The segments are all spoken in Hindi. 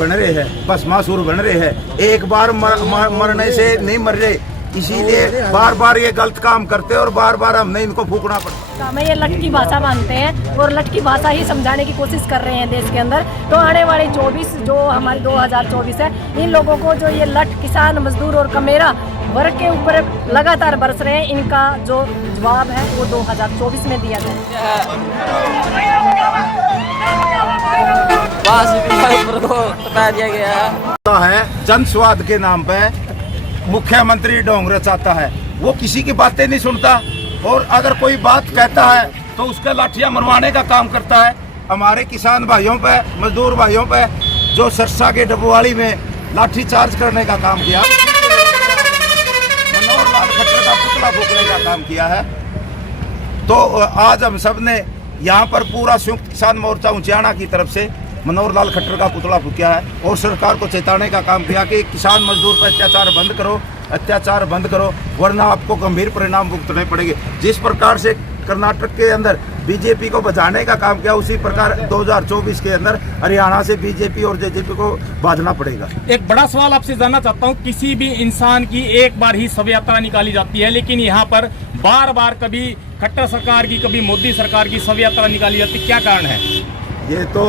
बन रहे हैं, भस्मासुर बन रहे हैं। एक बार मरने से नहीं मर रहे, इसीलिए बार बार ये गलत काम करते हैं और बार बार हमने इनको फूकना पड़ता है। ये लठ की भाषा मानते हैं और लठ की भाषा ही समझाने की कोशिश कर रहे हैं देश के अंदर। तो आने वाले 24 जो हमारी 2024 है, इन लोगों को जो ये लठ किसान मजदूर और कमेरा वर्ग के ऊपर लगातार बरस रहे हैं, इनका जो जवाब है वो 2024 में दिया है। जन स्वाद के नाम पे मुख्यमंत्री ढोंग रचाता है, वो किसी की बातें नहीं सुनता और अगर कोई बात कहता है तो उसका लाठियां मरवाने का काम करता है। हमारे किसान भाइयों पे, मजदूर भाइयों पे जो सरसा के डबवाली में लाठी चार्ज करने का काम किया, मनोहर लाल खट्टर का पुतला फूकने का काम किया है। तो आज हम सब ने यहाँ पर पूरा संयुक्त किसान मोर्चा ऊंचाना की तरफ से मनोहर लाल खट्टर का पुतला फूका है और सरकार को चेताने का काम किया कि किसान मजदूर पर अत्याचार बंद करो, वरना आपको गंभीर परिणाम भुगतने पड़ेंगे। जिस प्रकार से कर्नाटक के अंदर बीजेपी को बचाने का काम किया, उसी प्रकार 2024 के अंदर हरियाणा से बीजेपी और जेजेपी को बांधना पड़ेगा। एक बड़ा सवाल आपसे जानना चाहता हूँ, किसी भी इंसान की एक बार ही शव यात्रा निकाली जाती है, लेकिन यहाँ पर बार बार कभी खट्टर सरकार की, कभी मोदी सरकार की शव यात्रा निकाली जाती है, क्या कारण है? ये तो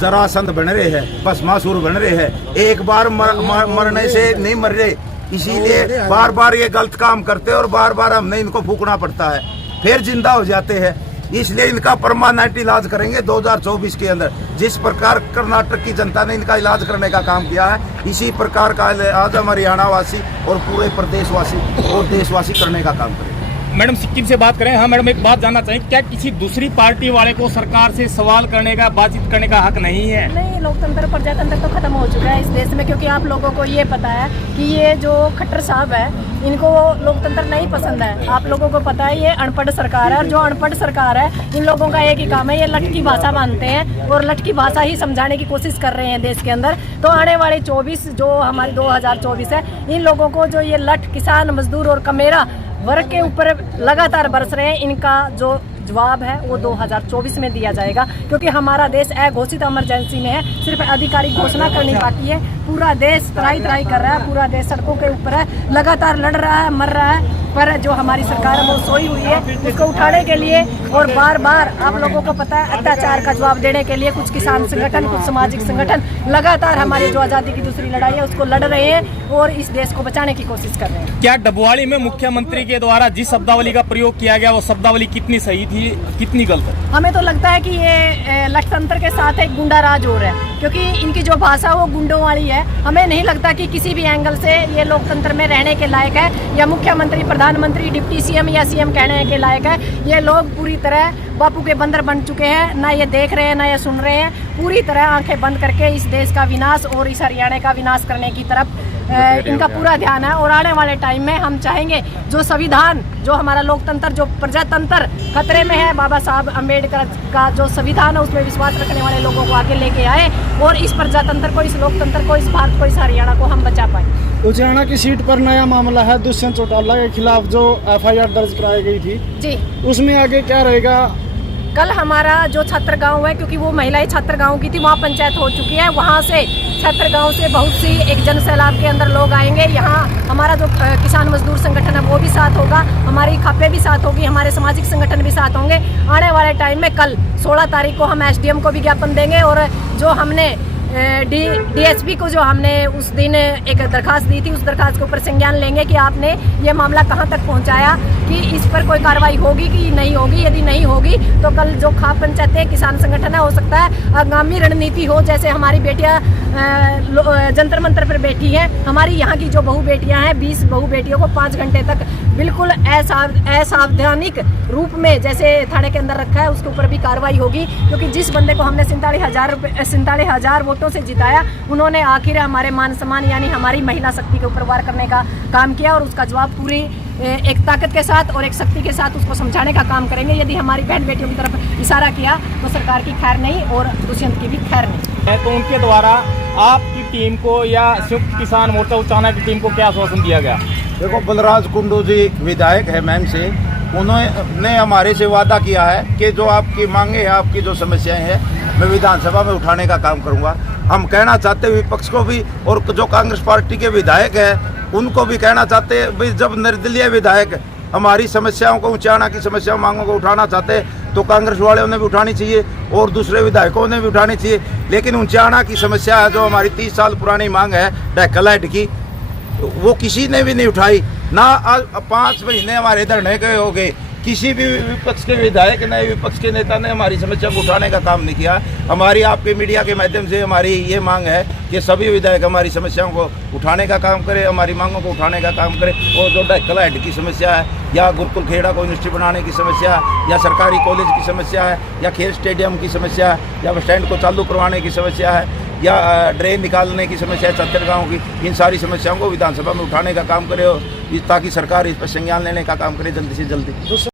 जरासंध बन रहे हैं, भस्मासुर बन रहे हैं। एक बार मरने से नहीं मर रहे, इसीलिए बार बार ये गलत काम करते हैं और बार बार हमने इनको फूकना पड़ता है, फिर जिंदा हो जाते हैं। इसलिए इनका परमानेंट इलाज करेंगे 2024 के अंदर। जिस प्रकार कर्नाटक की जनता ने इनका इलाज करने का काम किया है, इसी प्रकार का आज हम हरियाणा वासी और पूरे प्रदेशवासी और देशवासी करने का काम करेंगे। मैडम सिक्किम से बात करें। हाँ मैडम, एक बात जानना चाहिए, क्या किसी दूसरी पार्टी वाले को सरकार से सवाल करने का, बातचीत करने का हक नहीं है? नहीं, लोकतंत्र प्रजातंत्र तो खत्म हो चुका है इस देश में, क्योंकि आप लोगों को ये पता है कि ये जो खट्टर साहब है, इनको लोकतंत्र नहीं पसंद है। आप लोगों को पता है ये अनपढ़ सरकार है, और जो अनपढ़ सरकार है, इन लोगों का एक ही काम है, ये लठ की भाषा मानते हैं और लठ की भाषा ही समझाने की कोशिश कर रहे हैं देश के अंदर। तो आने वाले 24 जो हमारी 2024 है, इन लोगों को जो ये लठ किसान मजदूर और कमेरा वर्ग के ऊपर लगातार बरस रहे हैं, इनका जो जवाब है वो 2024 में दिया जाएगा। क्योंकि हमारा देश अघोषित इमरजेंसी में है, सिर्फ आधिकारिक घोषणा करनी बाकी है। पूरा देश त्राही कर रहा है, पूरा देश सड़कों के ऊपर है, लगातार लड़ रहा है, मर रहा है, पर जो हमारी सरकार है वो सोई हुई है। उसको उठाने के लिए और बार बार आप लोगों को पता है अत्याचार का जवाब देने के लिए कुछ किसान संगठन, कुछ सामाजिक संगठन लगातार हमारी जो आज़ादी की दूसरी लड़ाई है उसको लड़ रहे हैं और इस देश को बचाने की कोशिश कर रहे हैं। क्या डबवाली में मुख्यमंत्री के द्वारा जिस शब्दावली का प्रयोग किया गया, वो शब्दावली कितनी सही थी, कितनी गलत है? हमें तो लगता है कि ये लठतंत्र के साथ एक गुंडा राज हो रहा है, क्योंकि इनकी जो भाषा वो गुंडों वाली है। हमें नहीं लगता कि किसी भी एंगल से ये लोकतंत्र में रहने के लायक है, या मुख्यमंत्री, प्रधानमंत्री, डिप्टी सीएम या सीएम कहने के लायक है। ये लोग पूरी तरह बापू के बंदर बन चुके हैं, ना ये देख रहे हैं ना ये सुन रहे हैं। पूरी तरह आंखें बंद करके इस देश का विनाश और इस हरियाणा का विनाश करने की तरफ इनका पूरा ध्यान है। और आने वाले टाइम में हम चाहेंगे जो संविधान, जो हमारा लोकतंत्र, जो प्रजातंत्र खतरे में है, बाबा साहब अम्बेडकर का जो संविधान है उसमें विश्वास रखने वाले लोगों को आगे लेके आए और इस प्रजातंत्र को, इस लोकतंत्र को, इस भारत को, इस हरियाणा को हम बचा पाए। उचाना की सीट पर नया मामला है, दुष्यंत चौटाला के खिलाफ जो एफआईआर दर्ज कराई गई थी जी, उसमें आगे क्या रहेगा? कल हमारा जो छात्र गांव है, क्योंकि वो महिलाएं छात्र गांव की थी, वहाँ पंचायत हो चुकी है। वहाँ से छात्र गांव से बहुत सी एक जन सैलाब के अंदर लोग आएंगे। यहाँ हमारा जो किसान मजदूर संगठन है वो भी साथ होगा, हमारी खापे भी साथ होगी, हमारे सामाजिक संगठन भी साथ होंगे। आने वाले टाइम में कल 16 तारीख को हम एसडीएम को विज्ञापन देंगे और जो हमने डीएसपी को जो हमने उस दिन एक दरखास्त दी थी, उस दरखास्त के ऊपर संज्ञान लेंगे कि आपने ये मामला कहाँ तक पहुँचाया, कि इस पर कोई कार्रवाई होगी कि नहीं होगी। यदि नहीं होगी तो कल जो खाप पंचायतें, किसान संगठन है, हो सकता है आगामी रणनीति हो। जैसे हमारी बेटियां जंतर मंतर पर बैठी हैं, हमारी यहाँ की जो बहू बेटियां हैं, 20 बहू बेटियों को 5 घंटे तक बिल्कुल असावधानिक रूप में जैसे थाने के अंदर रखा है, उसके ऊपर भी कार्रवाई होगी। क्योंकि जिस बंदे को हमने 47,000 वोटों से जिताया, उन्होंने आखिर हमारे मान सम्मान यानी हमारी महिला शक्ति के ऊपर वार करने का काम किया और उसका जवाब पूरी एक ताकत के साथ और एक शक्ति के साथ उसको समझाने का काम करेंगे। यदि हमारी बहन बेटियों की तरफ इशारा किया तो सरकार की खैर नहीं और दुष्यंत की भी खैर नहीं। तो उनके द्वारा आपकी टीम को या संयुक्त किसान मोर्चा उचाना की टीम को क्या आश्वासन दिया गया? देखो, बलराज कुंडू जी विधायक है मैम से, उन्होंने हमारे से वादा किया है कि जो आपकी मांगे हैं, आपकी जो समस्याएं हैं, मैं विधानसभा में उठाने का काम करूंगा। हम कहना चाहते हैं विपक्ष को भी, और जो कांग्रेस पार्टी के विधायक हैं उनको भी कहना चाहते हैं भाई, जब निर्दलीय विधायक हमारी समस्याओं को, ऊंचाना की समस्याओं मांगों को उठाना चाहते हैं तो कांग्रेस वालों ने भी उठानी चाहिए और दूसरे विधायकों ने भी उठानी चाहिए। लेकिन ऊंचाना की समस्या है, जो हमारी 30 साल पुरानी मांग है ढक्कलाइट की, वो किसी ने भी नहीं उठाई ना। आज 5 महीने हमारे धरने के हो गए, किसी भी विपक्ष के विधायक ने, विपक्ष के नेता ने हमारी समस्या को उठाने का काम नहीं किया। हमारी आपके मीडिया के माध्यम से हमारी ये मांग है कि सभी विधायक हमारी समस्याओं को उठाने का काम करें, हमारी मांगों को उठाने का काम करें। और जो ढक्कलाइट की समस्या है, या गुरुकुल खेड़ा को यूनिवर्सिटी बनाने की समस्या है, या सरकारी कॉलेज की समस्या है, या खेल स्टेडियम की समस्या है, या बस स्टैंड को चालू करवाने की समस्या है, या ड्रेन निकालने की समस्या है छत्तर गाँव की, इन सारी समस्याओं को विधानसभा में उठाने का काम करे, ताकि सरकार इस पर संज्ञान लेने का काम करे जल्दी से जल्दी।